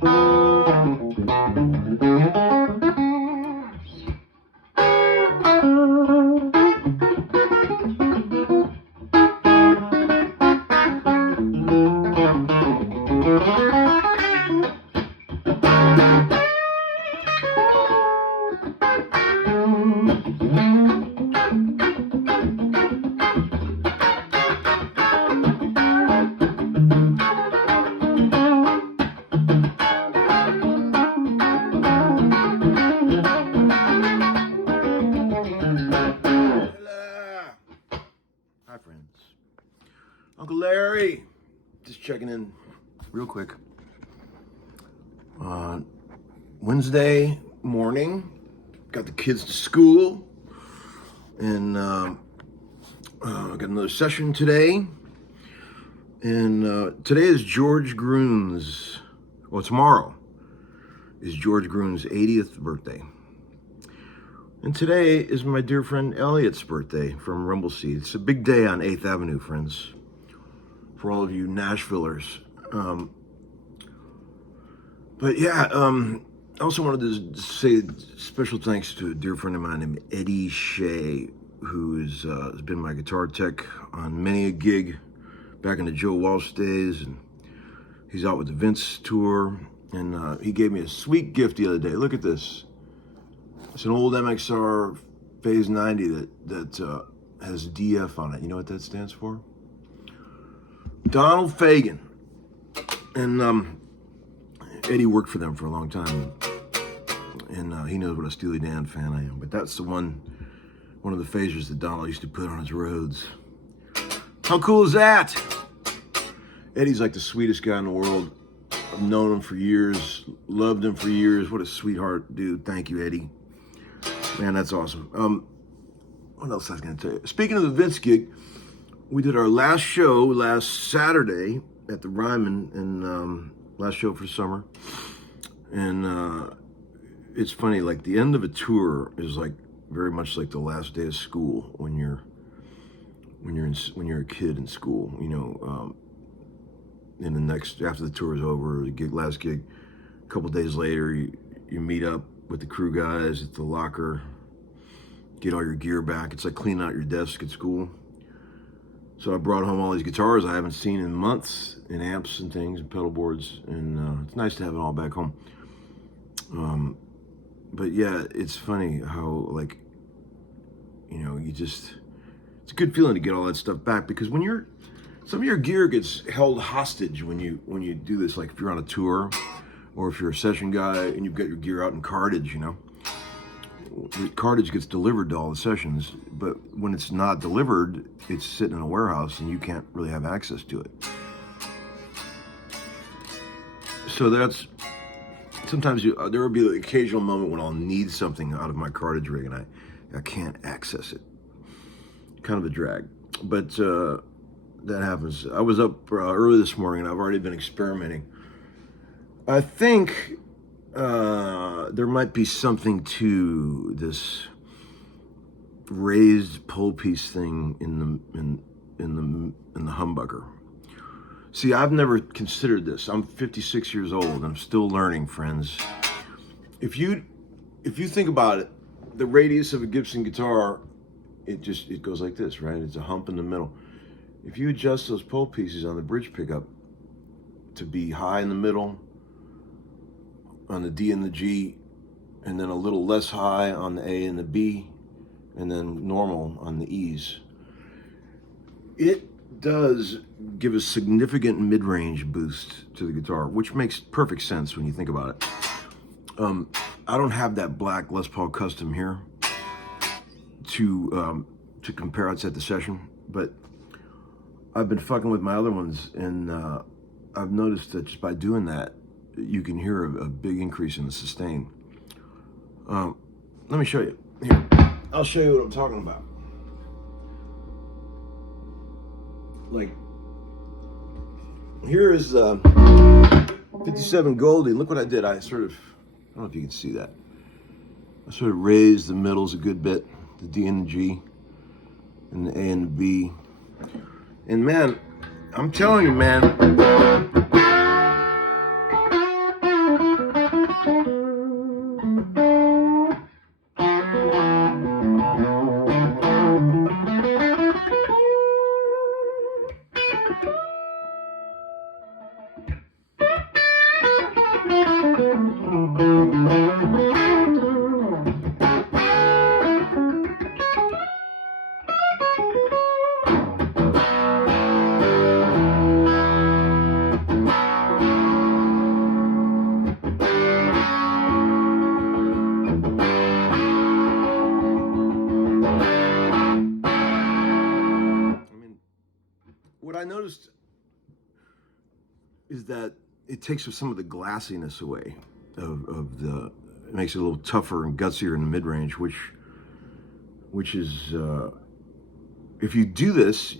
Hi, friends. Uncle Larry, just checking in real quick. Wednesday morning, got the kids to school, and got another session today. And today is George Groon's, well, tomorrow is George Groon's 80th birthday. And today is my dear friend Elliot's birthday from Rumbleseed. It's a big day on 8th Avenue, friends, for all of you Nashvillers. But yeah, I also wanted to say special thanks to a dear friend of mine named Eddie Shea, who has been my guitar tech on many a gig back in the Joe Walsh days. And he's out with the Vince tour. And he gave me a sweet gift the other day. Look at this. It's an old MXR Phase 90 that has DF on it. You know what that stands for? Donald Fagen. And Eddie worked for them for a long time. And he knows what a Steely Dan fan I am. But that's the one of the phasers that Donald used to put on his Rhodes. How cool is that? Eddie's like the sweetest guy in the world. I've known him for years, loved him for years. What a sweetheart, dude. Thank you, Eddie. Man, that's awesome. What else I was going to tell you? Speaking of the Vince gig, we did our last show last Saturday at the Ryman, and last show for summer. And it's funny, like the end of a tour is like very much like the last day of school when you're a kid in school. You know, in the next, after the tour is over, the last gig, a couple days later, you meet up with the crew guys at the locker, get all your gear back. It's like cleaning out your desk at school. So I brought home all these guitars I haven't seen in months, and amps and things, and pedal boards, and it's nice to have it all back home. But yeah, it's funny how, like, you know, it's a good feeling to get all that stuff back, because when some of your gear gets held hostage when you do this, like if you're on a tour, or if you're a session guy and you've got your gear out in cartage, you know. The cartage gets delivered to all the sessions, but when it's not delivered, it's sitting in a warehouse and you can't really have access to it. So sometimes there will be an occasional moment when I'll need something out of my cartage rig and I can't access it. Kind of a drag, but that happens. I was up early this morning and I've already been experimenting. I think there might be something to this raised pole piece thing in the humbucker. See, I've never considered this. I'm 56 years old and I'm still learning, friends. If you think about it, the radius of a Gibson guitar, it goes like this, right? It's a hump in the middle. If you adjust those pole pieces on the bridge pickup to be high in the middle, on the D and the G, and then a little less high on the A and the B, and then normal on the E's, it does give a significant mid-range boost to the guitar, which makes perfect sense when you think about it. I don't have that black Les Paul Custom here to compare outside the session, but I've been fucking with my other ones, and I've noticed that just by doing that, you can hear a big increase in the sustain. Let me show you. Here, I'll show you what I'm talking about. Like, here is 57 Goldie. Look what I did. I don't know if you can see that. I sort of raised the middles a good bit, the D and the G, and the A and the B. And man, I'm telling you, man, What I noticed is that it takes some of the glassiness away of the, it makes it a little tougher and gutsier in the mid-range, which is, if you do this,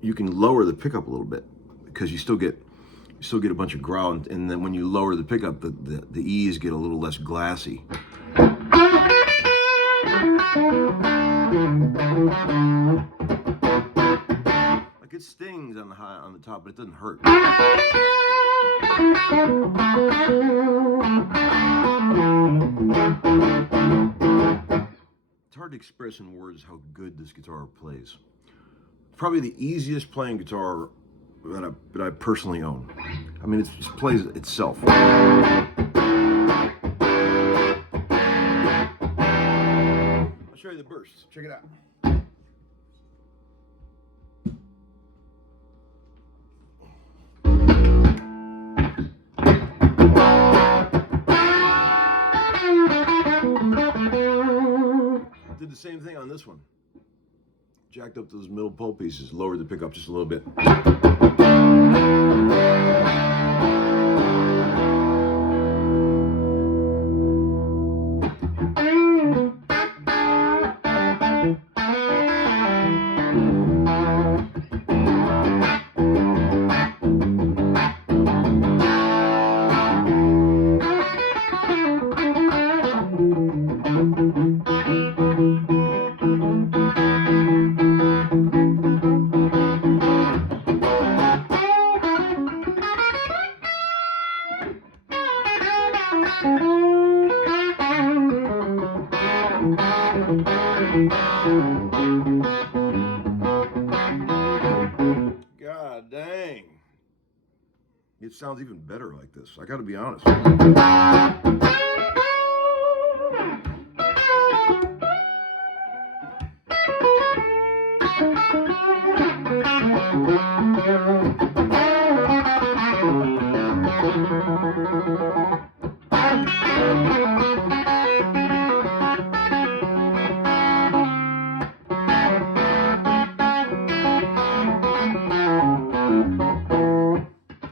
you can lower the pickup a little bit because you still get a bunch of growl, and then when you lower the pickup, the E's get a little less glassy. Like it stings on the top, but it doesn't hurt. It's hard to express in words how good this guitar plays. It's probably the easiest playing guitar that I personally own. I mean, it just plays itself. I'll show you the bursts. Check it out. Did the same thing on this one. Jacked up those middle pole pieces, lowered the pickup just a little bit. God dang. It sounds even better like this. I gotta be honest.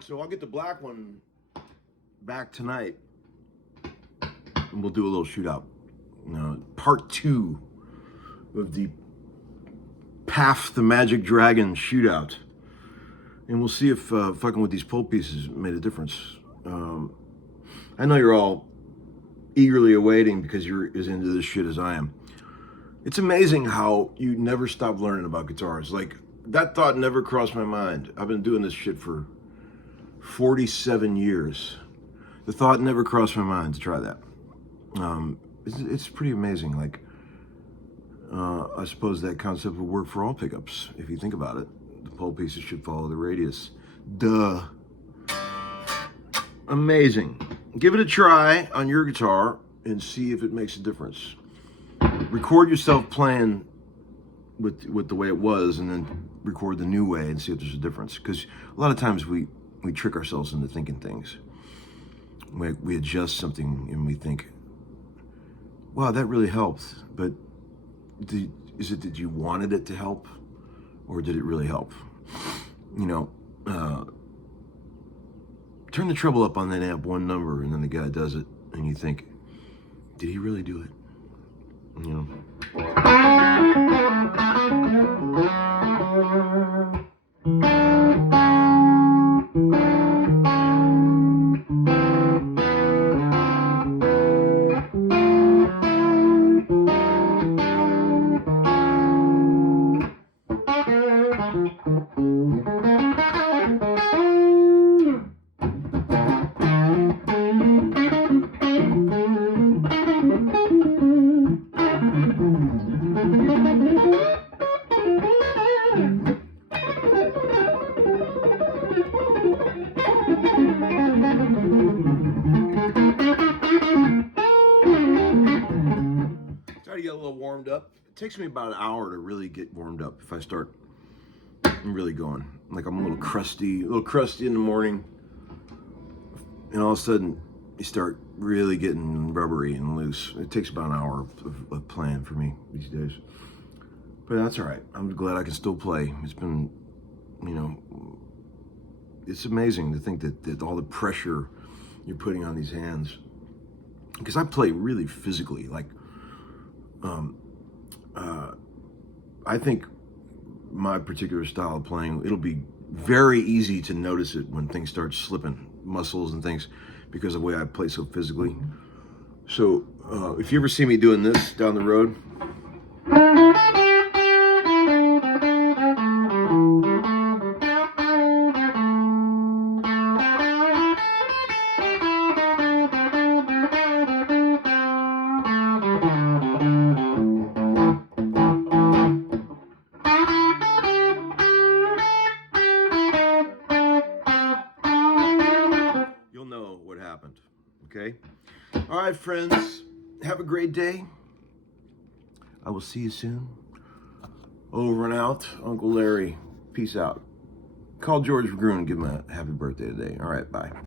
So I'll get the black one back tonight, and we'll do a little shootout. Part 2 of the Path the Magic Dragon shootout. And we'll see if fucking with these pole pieces made a difference. I know you're all eagerly awaiting because you're as into this shit as I am. It's amazing how you never stop learning about guitars. Like, that thought never crossed my mind. I've been doing this shit for 47 years. The thought never crossed my mind to try that. It's pretty amazing. Like, I suppose that concept would work for all pickups if you think about it. The pole pieces should follow the radius. Duh. Amazing. Give it a try on your guitar and see if it makes a difference. Record yourself playing with the way it was, and then record the new way and see if there's a difference. Because a lot of times we trick ourselves into thinking things. We adjust something and we think, wow, that really helped. But is it that you wanted it to help, or did it really help? Turn the treble up on that amp one number, and then the guy does it, and you think, did he really do it? little warmed up. It takes me about an hour to really get warmed up if I start really going. Like I'm a little crusty in the morning, and all of a sudden you start really getting rubbery and loose. It takes about an hour of playing for me these days. But that's all right. I'm glad I can still play. It's been, you know, it's amazing to think that all the pressure you're putting on these hands, because I play really physically. Like, I think my particular style of playing, it'll be very easy to notice it when things start slipping, muscles and things, because of the way I play so physically. So if you ever see me doing this down the road, you'll know what happened, okay? All right, friends, have a great day. I will see you soon. Over and out, Uncle Larry. Peace out. Call George Gruen and give him a happy birthday today. All right, bye.